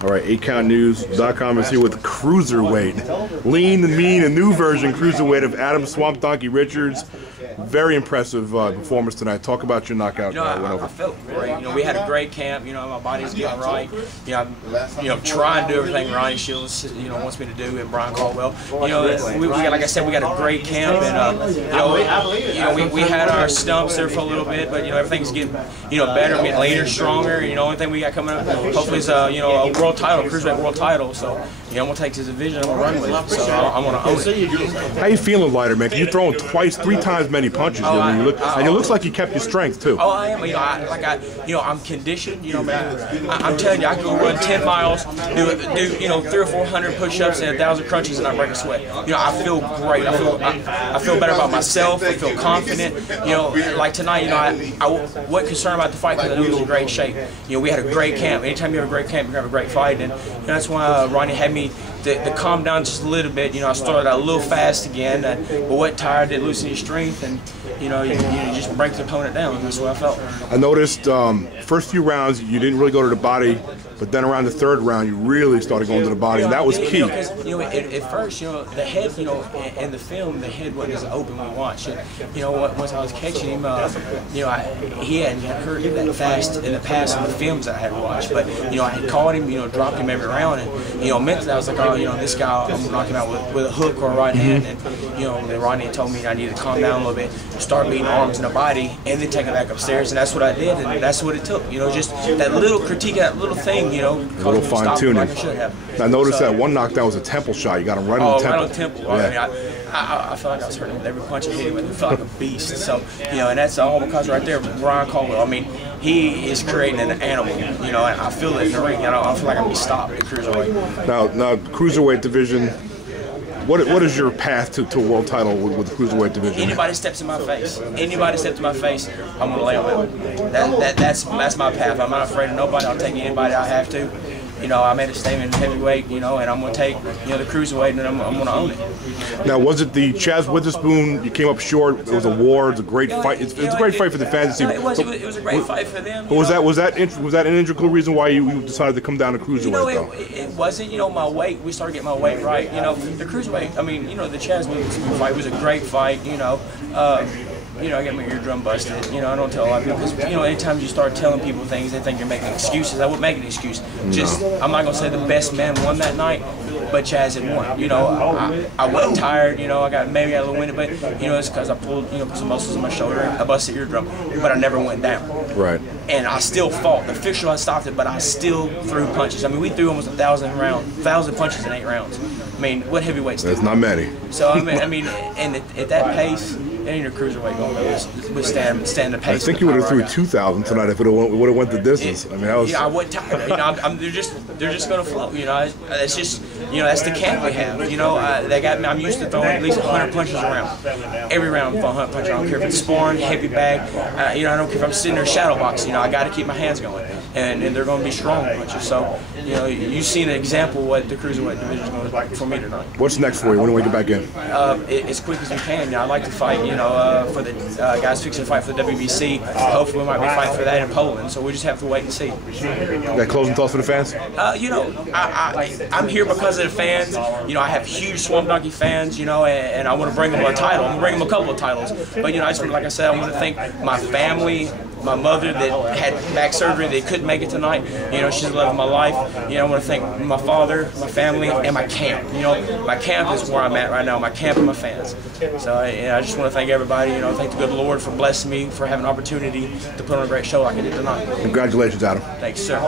All right, 8countnews.com is here with cruiserweight. Lean and mean, a new version cruiserweight of Adam Swamp Donkey Richards. Very impressive performance tonight. Talk about your knockout. I felt great. We had a great camp. My body's getting right. I'm trying to do everything Ronnie Shields, wants me to do, and Brian Caldwell. We got, like I said, we got a great camp, and we had our stumps there for a little bit, but everything's getting better, getting leaner, stronger. The only thing we got coming up, hopefully, is a world title, cruiserweight world title. So I'm gonna take this division, I'm gonna run with it. So I'm gonna own it. How you feeling, lighter man? You throwing three times many punches, and it looks like you kept your strength too. Oh, I am. I'm conditioned. I'm telling you, I can go run 10 miles, do 300 or 400 push-ups and 1,000 crunches, and I break a sweat. I feel great. I feel better about myself. I feel confident. Like tonight, I wasn't concerned about the fight because I knew it was in great shape. We had a great camp. Anytime you have a great camp, you have a great fight, and that's why Ronnie had me to calm down just a little bit. I started out a little fast again, but wasn't tired, didn't lose any strength, and you just break the opponent down. That's what I felt. I noticed first few rounds you didn't really go to the body, but then around the third round you really started going to the body, and that was key. At first, the head, in the film, the head wasn't as open when we watched it. Once I was catching him, he hadn't got hurt that fast in the past in the films that I had watched. But I had caught him, dropped him every round, and mentally I was like, oh, this guy, I'm gonna knock him out with a hook or a right hand, and then Ronnie told me I needed to calm down a little bit, start beating arms in the body, and then take him back upstairs, and that's what I did, and that's what it took. Just that little critique, that little thing, a little fine tuning. I noticed that one knockdown was a temple shot. You got him right in the temple. Right on the temple. Yeah. I felt like I was hurting him with every punch I hit him with. I felt like a beast. So, and that's all because right there, Brian Caldwell. He is creating an animal. And I feel it in the ring. I don't feel like I can be stopped at cruiserweight. Now, cruiserweight division. What is your path to a world title with the cruiserweight division? Anybody steps in my face, I'm gonna lay on them. That's my path. I'm not afraid of nobody. I'll take anybody I have to. I made a statement in heavyweight, and I'm going to take, the cruiserweight, and I'm going to own it. Now, was it the Chaz Witherspoon? You came up short. It was a war. It's a great fight. It's a great fight for the fans. It was a great fight for them. But was that an integral reason why you decided to come down to cruiserweight? It wasn't. My weight. We started getting my weight right. The cruiserweight. The Chaz Witherspoon fight was a great fight. I got my eardrum busted. I don't tell a lot of people because, anytime you start telling people things, they think you're making excuses. I wouldn't make an excuse. I'm not going to say the best man won that night, but Chaz had won. I wasn't tired. I got a little winded, but, it's because I pulled, some muscles in my shoulder. I busted eardrum, but I never went down. Right. And I still fought. The official had stopped it, but I still threw punches. We threw almost 1,000 punches in 8 rounds. What heavyweights do? That's not many. So, and at that pace, ain't a cruiserweight going to withstand the pace. I think you would have threw 2,000 tonight if it would have went the distance. I wasn't tired. They're just going to float. It's just that's the camp we have. They got me. I'm used to throwing at least 100 punches around. Every round I'm throwing 100 punches. I don't care if it's sparring, heavy bag. I don't care if I'm sitting there shadow boxing. I got to keep my hands going, and they're going to be strong punches. So you've seen an example of what the cruiserweight division is going to be for me tonight. What's next for you? When do we get back in? As quick as we can. I'd like to fight. For the guys fixing to fight for the WBC. Hopefully we might be fighting for that in Poland, so we just have to wait and see. Got closing thoughts for the fans? I'm here because of the fans. I have huge Swamp Donkey fans, and I want to bring them a title. I'm going to bring them a couple of titles. But, I just like I said, I want to thank my family, my mother that had back surgery that couldn't make it tonight. She's the love of my life. I want to thank my father, my family, and my camp. My camp is where I'm at right now. My camp and my fans. So I just want to thank everybody. Thank the good Lord for blessing me, for having an opportunity to put on a great show like I did tonight. Congratulations, Adam. Thanks, sir.